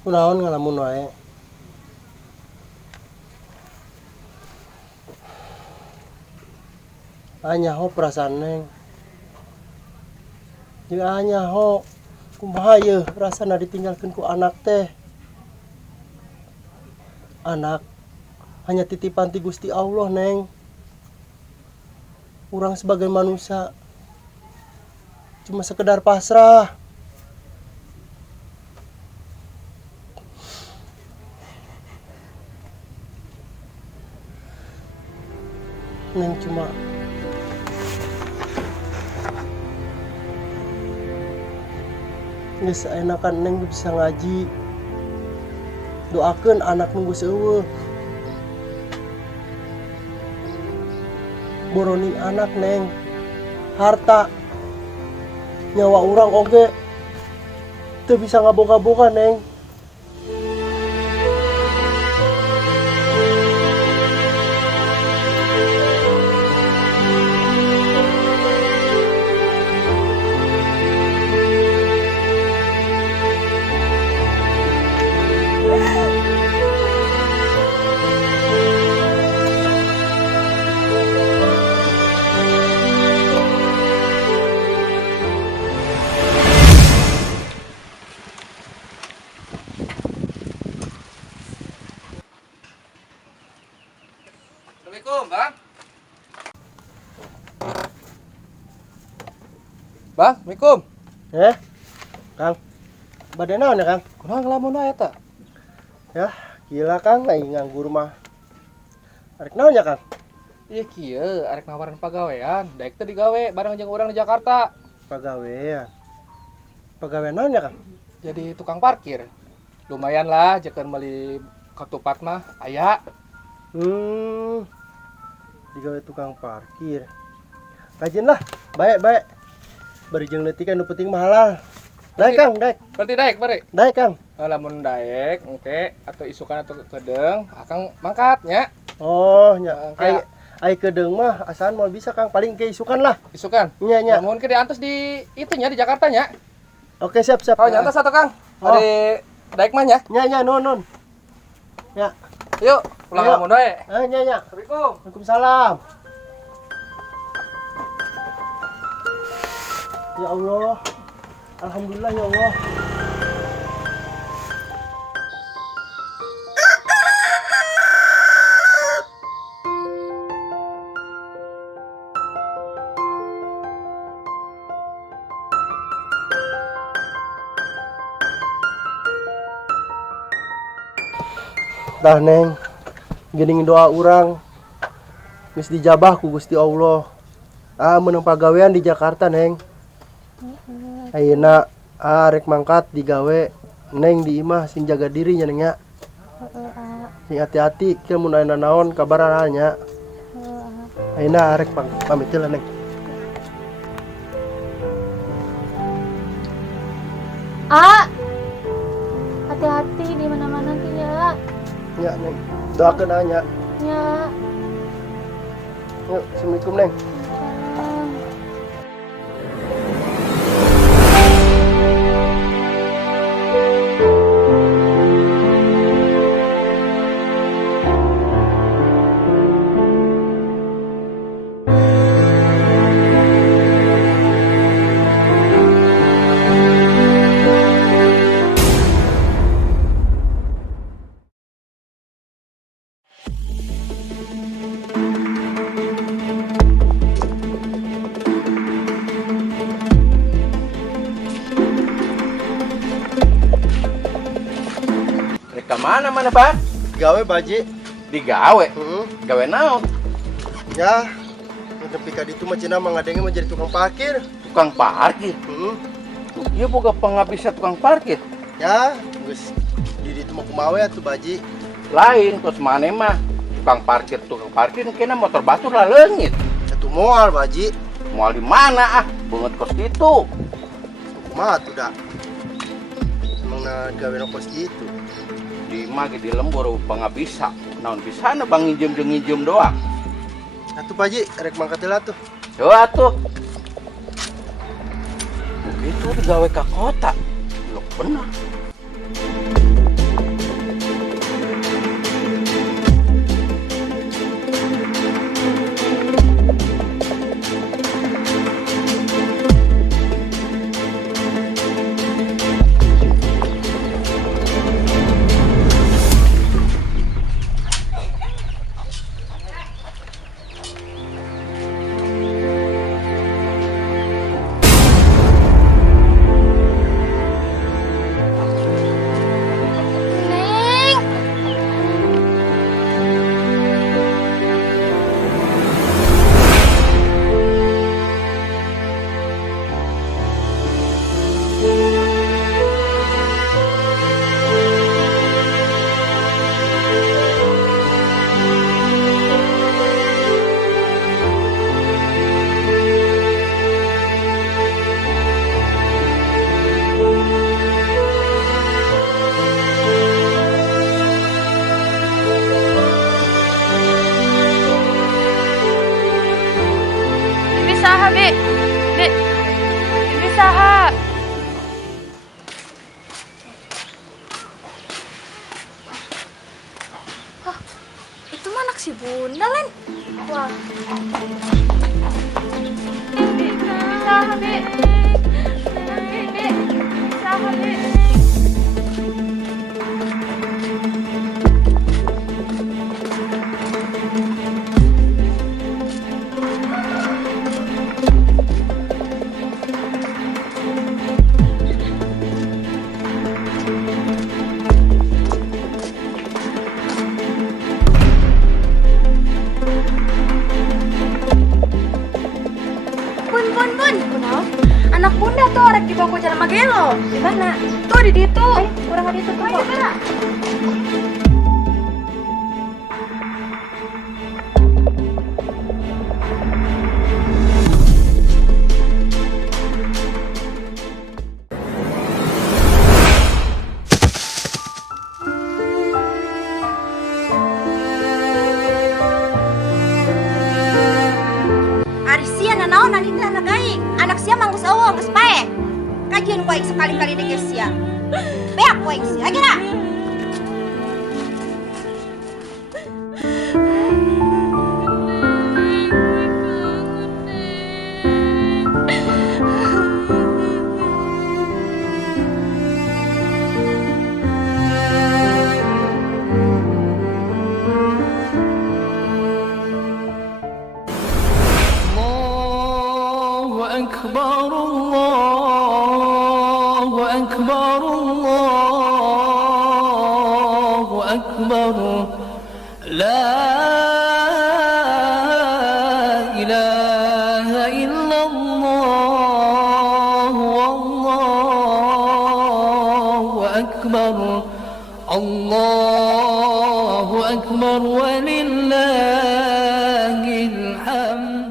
Kunaon ngalamun wae. Anyaho perasaan neng. Jeung anyaho kumaha yeuh rasana ditinggalkeun ku anak teh. Anak hanya titipan ti Gusti Allah, Neng. Urang sebagai manusia cuma sekedar pasrah. Neng cuma geus saenakan Neng bisa ngaji. Doakeun anak nunggu seueuh. Boroning anak Neng. Harta nyawa urang oge teu bisa ngaboga-boga Neng. Assalamualaikum, Bang. Bang, Assalamualaikum. Kang. Bade naon ya, Kang? Kunaon ngelamun wae eta? Ya, gila Kang, ai nganggur mah. Arek naon ya, Kang? Ieu kieu arek nawaran pagawean, daek teh digawe bareng jeung urang di Jakarta. Pagawean. Pagawean naon ya, Kang? Jadi tukang parkir. Lumayan lah jekeun meuli ketupat mah aya. Digawe tukang parkir. Rajin lah, baik-baik. Bari jeung leutik anu penting mah halal. Daek Kang, daek. Berarti daek bari. Daek Kang. Lamun daek engke atau isukan atau kedeung, akang mangkat nya. Oh, nya. Kayak- Ai kedeung mah asaan mau bisa Kang, paling ke isukan lah. Isukan. Nya nya. Lamun ke diantos di itunya di Jakarta nya. Oke, siap siap. Kau nyantos atau Kang? Oh. Di daek mah nya. Nya nun. Ya. Yuk, pulang Ayo. lamun wae. Nya. Assalamualaikum. Waalaikumsalam. Ya Allah. Alhamdulillah ya Allah. Dah Neng, geuning doa urang geus dijabah ku Gusti Allah. Meunang pagawean di Jakarta Neng. Ayeuna arek mangkat digawe Neng di imah sing jaga dirinya Neng nya. Sing hati-hati kieu mun aya naon kabaran nya. Ayeuna arek pamit heula Neng. Hati-hati di mana-mana ki ya. Ya Neng, doakeun anya. Ya. Yuk, Assalamualaikum Neng. Rek ka mana Pak? Gawe baji. Digawe. Heeh. Gawe naon? Ya. Nepi ka ditu mah cenah mangadenge mah jadi tukang parkir. Tukang parkir. Heeh. Ieu boga pengabisa tukang parkir. Ya, geus di ditu mah kumaha we atuh baji. Lain kos mane mah tukang parkir kena motor batur lah leungit. Atuh moal baji. Moal di mana ah? Beungeut kos kitu. Kumaha atuh da? Emang gawe kos gitu. Di mah di lembur pengabisa. Naon bisana bang nginjem doang. Atuh baji, rek mangkat heula tuh. Yo atuh. Begitu digawe ka kota. Lok bener. si Bunda Len. Wah. Bun. Anak Bunda tuh rek di bangku jalan Magelo. Di mana? Tuh di ditu. Kurang ada itu tuh. Ayo, Bella. Arisia nanaon nanti anak aing. Anak sia manggus eueuh geus pae. Kajian ku aing sekali-kali deh geus sia. Beak ku aing sia. Ageuna. الله أكبر الله أكبر الله أكبر لا إله إلا الله والله أكبر الله أكبر ولله الحمد.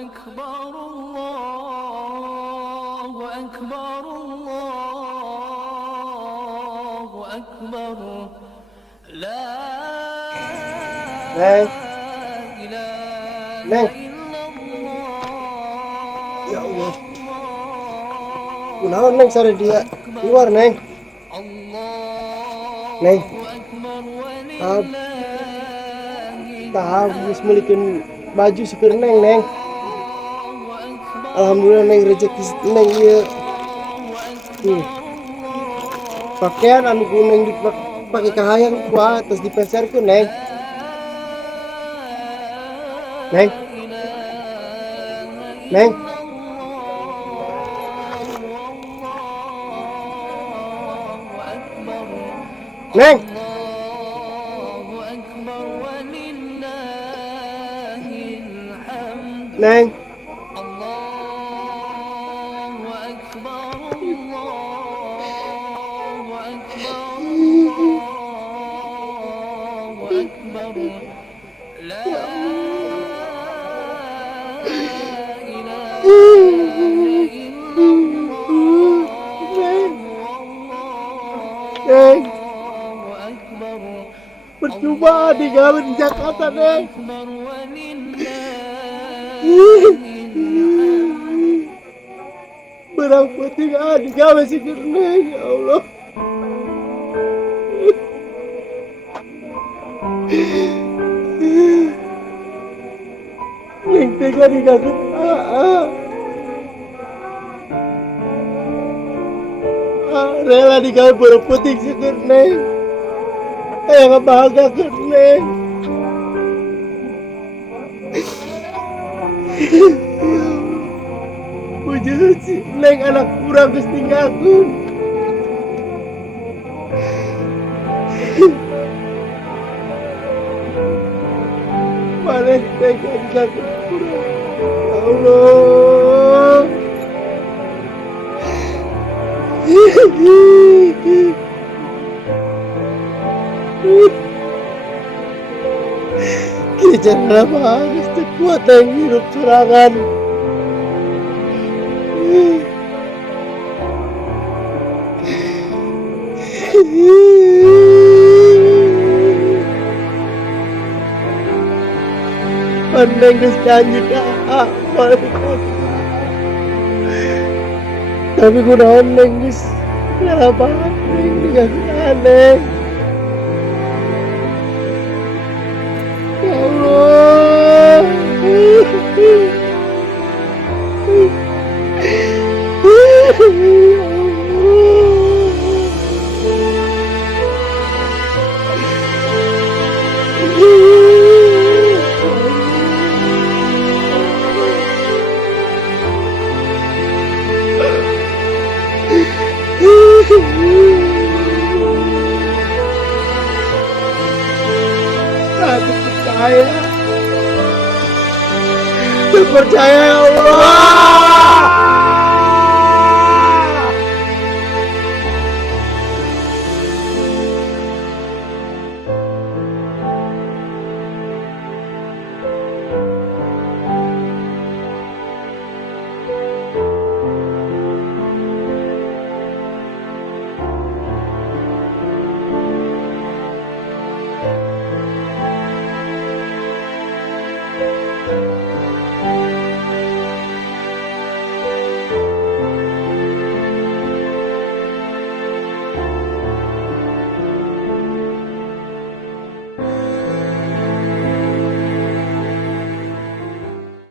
أكبر الله أكبر الله أكبر لا Neng, إله Neng, إلا ya الله Allah. Kunaon Neng sare dia keluar Neng. الله Neng, أكبر ah, ولله tah geus meulikeun baju sipir Neng, Neng. الله أكبر Alhamdulillah neng rezeki neng ieu. Tuh. Pakaian anu ku neng dipake kahayang kuat terus dipeserkeun neng. Neng. Neng. Neng. Neng. Neng. Percuma digawe di Jakarta, Neng. Berang penting digawe sih Neng, ya Allah. Neng tega diganggu rela digawe berang penting sih Neng. Kayak gak bahagia Neng. Puji si Neng anak kurang geus tinggalkeun. Maneh tega diganggu kurang. Ya Allah. Jangan apa geus kuat yang hidup sorangan. Pandang geus janji ka tapi kunaon neng geus kenapa neng diganggu aneh. Ya Allah. Aku percaya ya Allah.